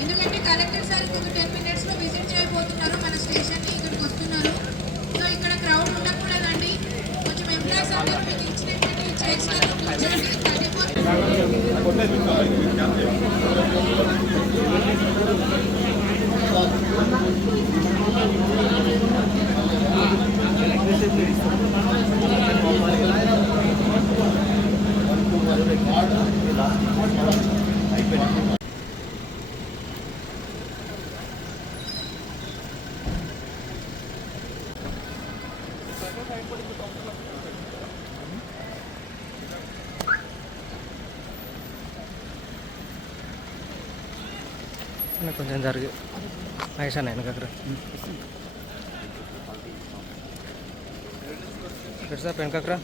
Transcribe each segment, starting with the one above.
ఎందుకంటే collector sir ఇంకొక 10 minutes లో విజిట్ చేయబోతున్నారు మన స్టేషన్ ని. ఇక్కడికి వస్తున్నారు. సో ఇక్కడ క్రౌడ్ ఉండకూడదండి. కొంచెం ఎంప్లాయీస్ అందరూ మీకు ఇచ్చినటువంటి చైర్స్ లో కూర్చోండి. కొంచెం జరిగి ఐసా నేను దగ్గర సార్ పెన్ కక్కరా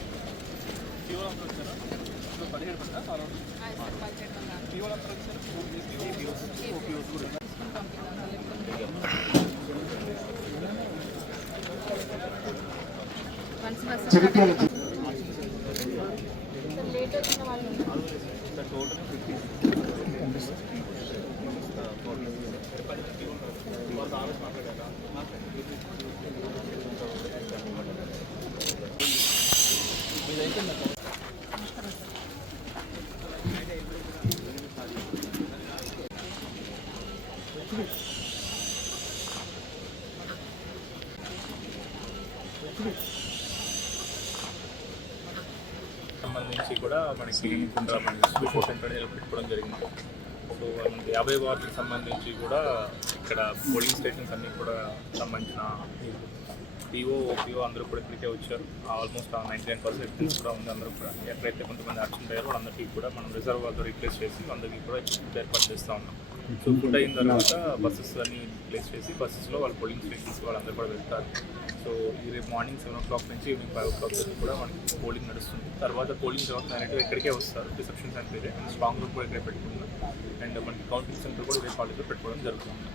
సంబంధించి కూడా మనకి బిఫోర్ సెంటర్ పెట్టుకోవడం జరిగింది. సో 50 వార్డులకు సంబంధించి కూడా ఇక్కడ పోలింగ్ స్టేషన్స్ అన్నీ కూడా సంబంధించిన టీఓ ఓపీఓ అందరూ కూడా ఇక్కడికే వచ్చారు. ఆల్మోస్ట్ 99% కూడా ఉంది. అందరూ కూడా ఎక్కడైతే కొంతమంది అబ్సెంట్ అయ్యారో వాళ్ళందరికీ కూడా మనం రిజర్వ్ వాళ్ళతో రీప్లేస్ చేసి అందరికీ కూడా ఏర్పాటు చేస్తూ ఉన్నాం. సో ఫుడ్ అయిన తర్వాత బస్సెస్ అన్నీ రీప్లేస్ చేసి బస్సెస్లో వాళ్ళు పోలింగ్ స్టేషన్స్ వాళ్ళందరూ కూడా వెళ్తారు. సో ఈ రేపు మార్నింగ్ 7 o'clock నుంచి ఈవినింగ్ 5 o'clock వరకు కూడా మనకి పోలింగ్ నడుస్తుంది. తర్వాత పోలింగ్ తర్వాత డైరెక్ట్గా ఇక్కడికే వస్తారు. రిసెప్షన్ సెంటర్ ఇదే, స్ట్రాంగ్ రూమ్ కూడా ఇక్కడే పెట్టుకుంటాం. అండ్ మనకి కౌంటింగ్ సెంటర్ కూడా ఇదే కాలేజ్లో పెట్టుకోవడం జరుగుతుంది.